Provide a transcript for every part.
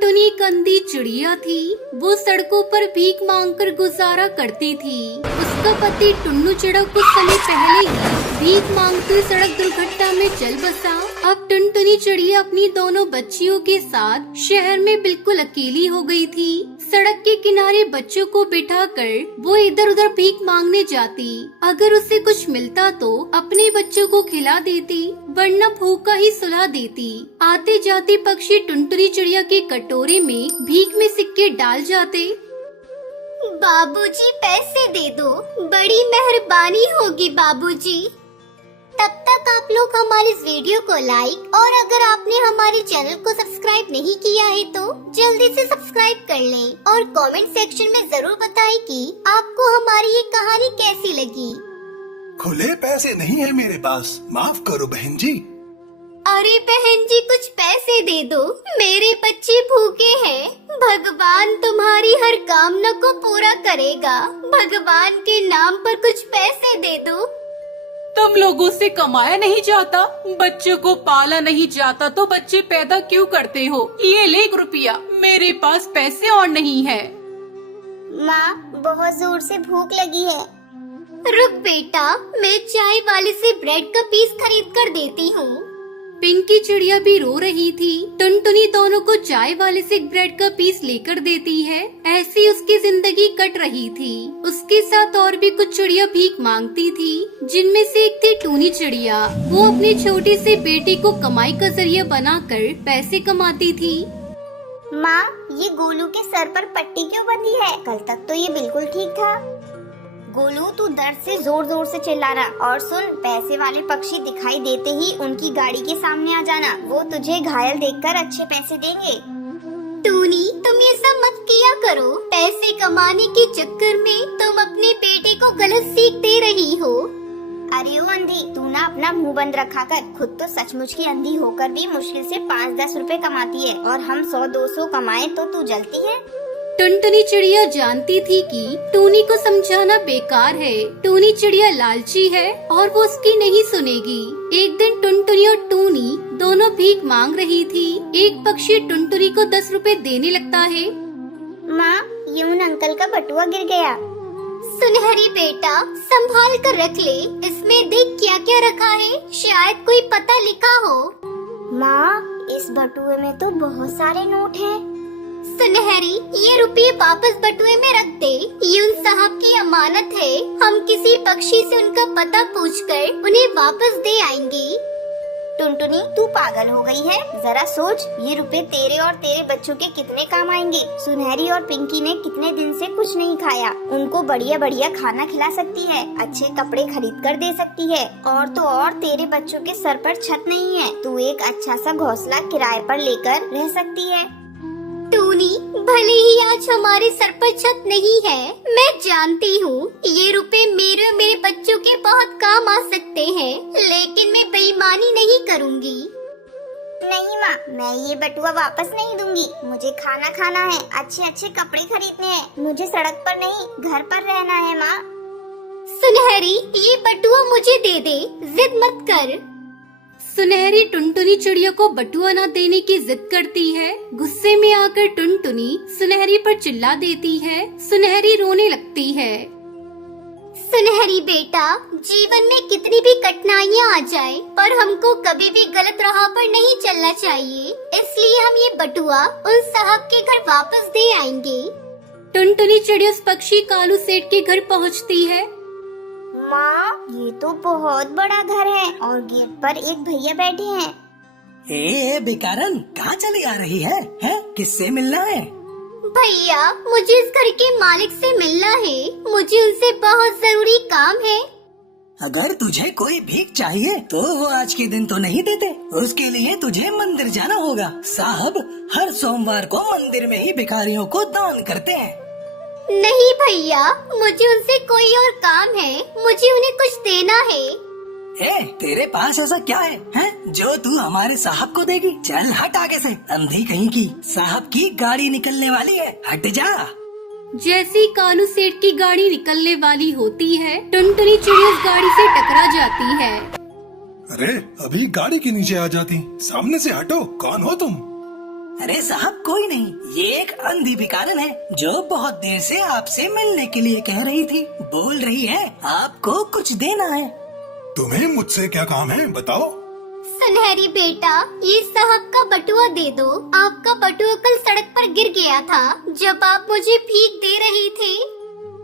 टुनटुनी एक अंधी चिड़िया थी। वो सड़कों पर भीख मांगकर गुजारा करती थी। उसका पति टुन्नू चिड़ा कुछ समय पहले ही भीख मांगते सड़क दुर्घटना में चल बसा। अब टुनटुनी चिड़िया अपनी दोनों बच्चियों के साथ शहर में बिल्कुल अकेली हो गई थी। सड़क के किनारे बच्चों को बिठाकर वो इधर उधर भीख मांगने जाती। अगर उसे कुछ मिलता तो अपने बच्चों को खिला देती, वरना भूखा ही सुला देती। आते जाते पक्षी टुनटुनी चिड़िया के कटोरे में भीख में सिक्के डाल जाते। बाबूजी पैसे दे दो, बड़ी मेहरबानी होगी बाबूजी। तब तक आप लोग हमारे इस वीडियो को लाइक और अगर आपने हमारे चैनल को सब्सक्राइब नहीं किया है तो जल्दी से सब्सक्राइब कर लें और कमेंट सेक्शन में जरूर बताएं कि आपको हमारी ये कहानी कैसी लगी। खुले पैसे नहीं है मेरे पास, माफ करो बहन जी। अरे बहन जी कुछ पैसे दे दो, मेरे बच्चे भूखे हैं। भगवान तुम्हारी हर कामना को पूरा करेगा। भगवान के नाम पर कुछ पैसे दे दो। तुम लोगों से कमाया नहीं जाता, बच्चों को पाला नहीं जाता तो बच्चे पैदा क्यों करते हो? ये ले 1 रुपया, मेरे पास पैसे और नहीं है। माँ बहुत जोर से भूख लगी है। रुक बेटा, मैं चाय वाले से ब्रेड का पीस खरीद कर देती हूँ। पिंकी चिड़िया भी रो रही थी। टुनटुनी दोनों को चाय वाले से एक ब्रेड का पीस लेकर देती है। ऐसी उसकी जिंदगी कट रही थी। उसके साथ और भी कुछ चिड़िया भीख मांगती थी, जिनमें से एक थी टूनी चिड़िया। वो अपनी छोटी सी बेटी को कमाई का जरिया बनाकर पैसे कमाती थी। माँ ये गोलू के सर पर पट्टी क्यों बंधी है? कल तक तो ये बिल्कुल ठीक था। गोलू तू दर्द से जोर जोर से चिल्ला रहा। और सुन, पैसे वाले पक्षी दिखाई देते ही उनकी गाड़ी के सामने आ जाना, वो तुझे घायल देखकर अच्छे पैसे देंगे। टूनी तुम ये सब मत किया करो, पैसे कमाने के चक्कर में तुम अपने बेटे को गलत सीख दे रही हो। अरे ओ अंधी, तू ना अपना मुंह बंद रखा कर। खुद तो सचमुच की अंधी होकर भी मुश्किल से 5-10 रुपए कमाती है और हम 100-200 कमाए तो तू जलती है। टुनटुनी चिड़िया जानती थी कि टूनी को समझाना बेकार है। टूनी चिड़िया लालची है और वो उसकी नहीं सुनेगी। एक दिन टुनटुनी और टूनी दोनों भीख मांग रही थी। एक पक्षी टुनटुनी को 10 रुपए देने लगता है। माँ ये उन अंकल का बटुआ गिर गया। सुनहरी बेटा संभाल कर रख ले, इसमें देख क्या क्या रखा है, शायद कोई पता लिखा हो। माँ इस बटुए में तो बहुत सारे नोट हैं। सुनहरी ये रुपये वापस बटुए में रख दे, ये उन साहब की अमानत है। हम किसी पक्षी से उनका पता पूछकर उन्हें वापस दे आएंगे। टुनटुनी तू पागल हो गई है, जरा सोच, ये रुपए तेरे और तेरे बच्चों के कितने काम आएंगे। सुनहरी और पिंकी ने कितने दिन से कुछ नहीं खाया, उनको बढ़िया बढ़िया खाना खिला सकती है, अच्छे कपड़े खरीद कर दे सकती है। और तो और तेरे बच्चों के सर पर छत नहीं है, तू एक अच्छा सा घोंसला किराए पर लेकर रह सकती है। टूनी भले ही आज हमारे सर पर छत नहीं है, मैं जानती हूँ ये रुपए मेरे और मेरे बच्चों के बहुत काम आ सकते हैं, लेकिन मैं बेईमानी नहीं करूँगी। नहीं माँ, मैं ये बटुआ वापस नहीं दूंगी। मुझे खाना खाना है, अच्छे अच्छे कपड़े खरीदने हैं, मुझे सड़क पर नहीं घर पर रहना है। माँ सुनहरी ये बटुआ मुझे दे दे, जिद मत कर। सुनहरी टुनटुनी चिड़िया को बटुआ न देने की जिद करती है। गुस्से में आकर टुनटुनी सुनहरी पर चिल्ला देती है। सुनहरी रोने लगती है। सुनहरी बेटा, जीवन में कितनी भी कठिनाइयाँ आ जाए पर हमको कभी भी गलत राह पर नहीं चलना चाहिए, इसलिए हम ये बटुआ उन साहब के घर वापस दे आएंगे। टुनटुनी चिड़िया उस पक्षी कालू सेठ के घर पहुँचती है। माँ ये तो बहुत बड़ा घर है और गेट पर एक भैया बैठे हैं। ए बेकारन, कहाँ चली आ रही है? किससे मिलना है? भैया मुझे इस घर के मालिक से मिलना है, मुझे उनसे बहुत जरूरी काम है। अगर तुझे कोई भीख चाहिए तो वो आज के दिन तो नहीं देते, उसके लिए तुझे मंदिर जाना होगा। साहब हर सोमवार को मंदिर में ही भिखारियों को दान करते हैं। नहीं भैया, मुझे उनसे कोई और काम है, मुझे उन्हें कुछ देना है। तेरे पास ऐसा क्या है जो तू हमारे साहब को देगी? चल हट आगे से, अंधी कहीं की। साहब की गाड़ी निकलने वाली है, हट जा। जैसी कालू सेठ की गाड़ी निकलने वाली होती है, टुनटुनी चिड़िया उस गाड़ी से टकरा जाती है। अरे अभी गाड़ी के नीचे आ जाती, सामने से हटो, कौन हो तुम? अरे साहब कोई नहीं, ये एक अंधी भिखारन है जो बहुत देर से आपसे मिलने के लिए कह रही थी। बोल रही है आपको कुछ देना है। तुम्हें मुझसे क्या काम है बताओ। सुनहरी बेटा, ये साहब का बटुआ दे दो। आपका बटुआ कल सड़क पर गिर गया था जब आप मुझे भीख दे रहे थे।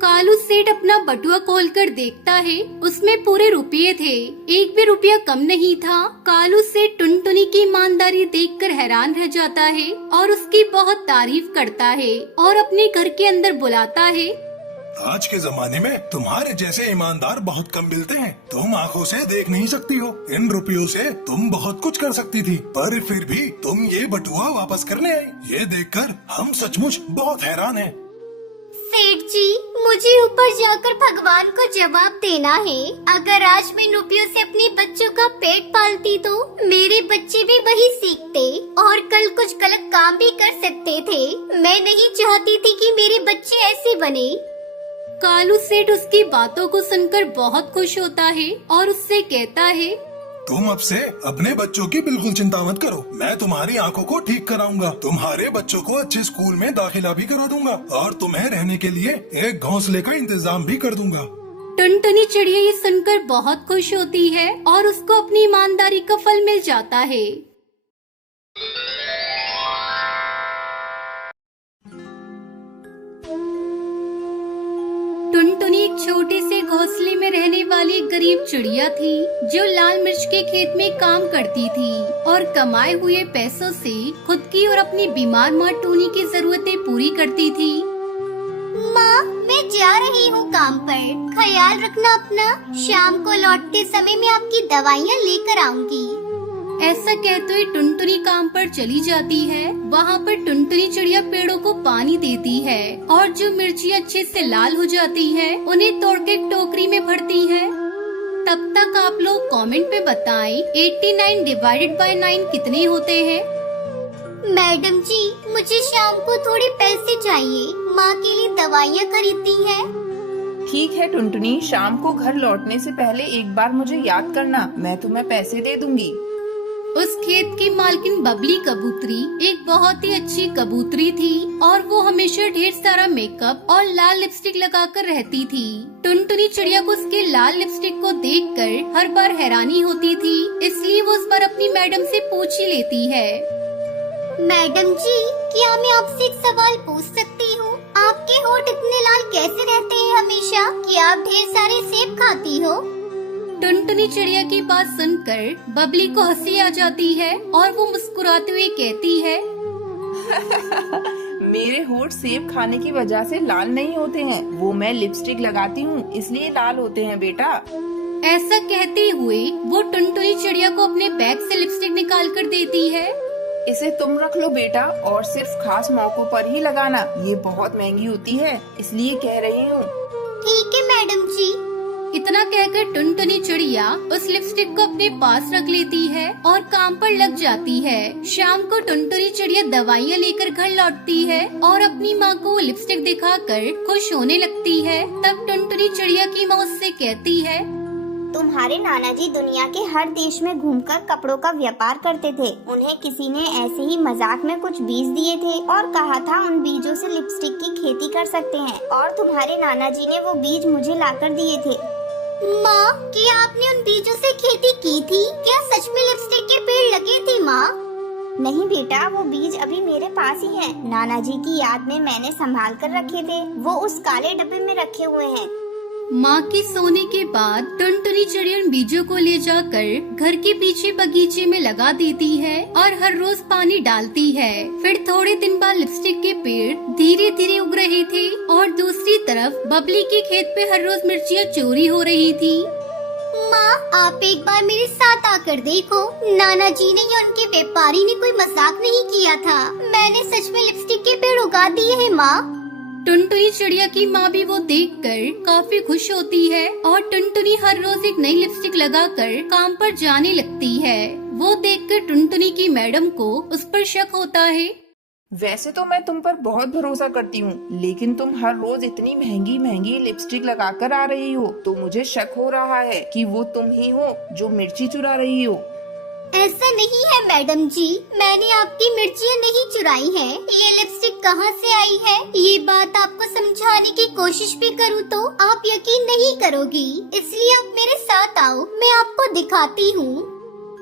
कालू सेठ अपना बटुआ खोलकर देखता है, उसमें पूरे रुपये थे, एक भी रुपया कम नहीं था। कालू सेठ टुनटुनी की ईमानदारी देखकर हैरान रह जाता है और उसकी बहुत तारीफ करता है और अपने घर के अंदर बुलाता है। आज के जमाने में तुम्हारे जैसे ईमानदार बहुत कम मिलते हैं। तुम आंखों से देख नहीं सकती हो, इन रुपयों से तुम बहुत कुछ कर सकती थी, पर फिर भी तुम ये बटुआ वापस करने आई। ये देखकर हम सचमुच बहुत हैरान हैं। सेठ जी, मुझे ऊपर जाकर भगवान को जवाब देना है। अगर आज मैं इन रुपयों से अपने बच्चों का पेट पालती तो मेरे बच्चे भी वही सीखते और कल कुछ गलत काम भी कर सकते थे। मैं नहीं चाहती थी कि मेरे बच्चे ऐसे बने। कालू सेठ उसकी बातों को सुनकर बहुत खुश होता है और उससे कहता है, तुम अब से अपने बच्चों की बिल्कुल चिंता मत करो। मैं तुम्हारी आंखों को ठीक कराऊंगा, तुम्हारे बच्चों को अच्छे स्कूल में दाखिला भी करा दूंगा और तुम्हें रहने के लिए एक घोंसले का इंतजाम भी कर दूंगा। टुनटुनी चिड़िया ये सुनकर बहुत खुश होती है और उसको अपनी ईमानदारी का फल मिल जाता है। टुनटुनी एक छोटे से घोंसले में रहने वाली एक गरीब चिड़िया थी जो लाल मिर्च के खेत में काम करती थी और कमाए हुए पैसों से खुद की और अपनी बीमार माँ टूनी की जरूरतें पूरी करती थी। माँ, मैं जा रही हूँ काम पर, ख्याल रखना अपना। शाम को लौटते समय मैं आपकी दवाइयाँ लेकर आऊंगी। ऐसा कहते हुए टुनटुनी काम पर चली जाती है। वहाँ पर टुनटुनी चिड़िया पेड़ों को पानी देती है और जो मिर्ची अच्छे से लाल हो जाती है उन्हें तोड़ के टोकरी में भरती है। तब तक आप लोग कमेंट पे बताएं 89 डिवाइडेड बाय 9 कितने होते हैं। मैडम जी, मुझे शाम को थोड़े पैसे चाहिए, माँ के लिए दवाइयाँ खरीदनी है। ठीक है टुनटुनी, शाम को घर लौटने से पहले एक बार मुझे याद करना, मैं तुम्हें पैसे दे दूंगी। उस खेत की मालकिन बबली कबूतरी एक बहुत ही अच्छी कबूतरी थी और वो हमेशा ढेर सारा मेकअप और लाल लिपस्टिक लगाकर रहती थी। टुनटुनी चिड़िया को उसके लाल लिपस्टिक को देखकर हर बार हैरानी होती थी, इसलिए वो उस बार अपनी मैडम से पूछ ही लेती है। मैडम जी, क्या मैं आपसे एक सवाल पूछ सकती हूँ? आपके होठ इतने लाल कैसे रहते हैं हमेशा? क्या आप ढेर सारे सेब खाती हो? टुनटुनी चिड़िया की बात सुनकर बबली को हंसी आ जाती है और वो मुस्कुराते हुए कहती है, मेरे होठ सेब खाने की वजह से लाल नहीं होते हैं, वो मैं लिपस्टिक लगाती हूँ इसलिए लाल होते हैं बेटा। ऐसा कहते हुए वो टुनटुनी चिड़िया को अपने बैग से लिपस्टिक निकाल कर देती है। इसे तुम रख लो बेटा और सिर्फ खास मौकों पर ही लगाना, ये बहुत महंगी होती है इसलिए कह रही हूँ। ठीक है मैडम जी। इतना कहकर टुनटुनी चिड़िया उस लिपस्टिक को अपने पास रख लेती है और काम पर लग जाती है। शाम को टुनटुनी चिड़िया दवाइयाँ लेकर घर लौटती है और अपनी माँ को लिपस्टिक दिखाकर खुश होने लगती है। तब टुनटुनी चिड़िया की माँ उससे कहती है, तुम्हारे नाना जी दुनिया के हर देश में घूमकर कपड़ों का व्यापार करते थे। उन्हें किसी ने ऐसे ही मजाक में कुछ बीज दिए थे और कहा था उन बीजों से लिपस्टिक की खेती कर सकते हैं, और तुम्हारे नाना जी ने वो बीज मुझे लाकर दिए थे। माँ, क्या आपने उन बीजों से खेती की थी? क्या सच में लिपस्टिक के पेड़ लगे थे माँ? नहीं बेटा, वो बीज अभी मेरे पास ही हैं। नाना जी की याद में मैंने संभाल कर रखे थे, वो उस काले डब्बे में रखे हुए हैं। माँ के सोने के बाद टुनटुनी चिड़िया उन बीजों को ले जाकर घर के पीछे बगीचे में लगा देती है और हर रोज पानी डालती है। फिर थोड़े दिन बाद लिपस्टिक के पेड़ धीरे धीरे उग रहे थे और दूसरी तरफ बबली के खेत पे हर रोज मिर्चियाँ चोरी हो रही थी। माँ, आप एक बार मेरे साथ आकर देखो। नाना जी ने या उनके व्यापारी ने कोई मजाक नहीं किया था। मैंने सच में लिपस्टिक के पेड़ उगा दिए हैं माँ। टुनटुनी चिड़िया की माँ भी वो देखकर काफी खुश होती है और टुनटुनी हर रोज एक नई लिपस्टिक लगाकर काम पर जाने लगती है। वो देखकर टुनटुनी की मैडम को उस पर शक होता है। वैसे तो मैं तुम पर बहुत भरोसा करती हूँ, लेकिन तुम हर रोज इतनी महंगी महंगी लिपस्टिक लगाकर आ रही हो, तो मुझे शक हो रहा है कि वो तुम ही हो जो मिर्ची चुरा रही हो। ऐसा नहीं है मैडम जी, मैंने आपकी मिर्चियाँ नहीं चुराई हैं। ये लिपस्टिक कहाँ से आई है, ये बात आपको समझाने की कोशिश भी करूँ तो आप यकीन नहीं करोगी, इसलिए आप मेरे साथ आओ, मैं आपको दिखाती हूँ।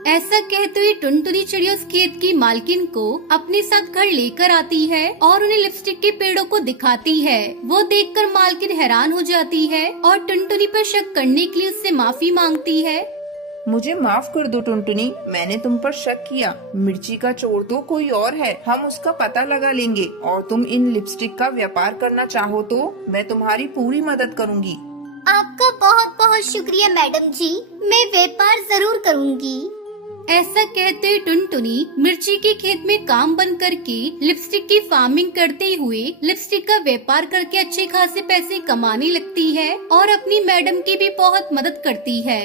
ऐसा कहते हुए टुनटुनी चिड़िया उस खेत की मालकिन को अपने साथ घर लेकर आती है और उन्हें लिपस्टिक के पेड़ों को दिखाती है। वो देखकर मालकिन हैरान हो जाती है और टुनटुनी पर शक करने के लिए उससे माफी मांगती है। मुझे माफ कर दो टुनटुनी, मैंने तुम पर शक किया। मिर्ची का चोर तो कोई और है, हम उसका पता लगा लेंगे। और तुम इन लिपस्टिक का व्यापार करना चाहो तो मैं तुम्हारी पूरी मदद करूँगी। आपका बहुत बहुत शुक्रिया मैडम जी, मैं व्यापार जरूर करूँगी। ऐसा कहते हुए टुनटुनी मिर्ची के खेत में काम बंद करके लिपस्टिक की फार्मिंग करते हुए लिपस्टिक का व्यापार करके अच्छे खासे पैसे कमाने लगती है और अपनी मैडम की भी बहुत मदद करती है।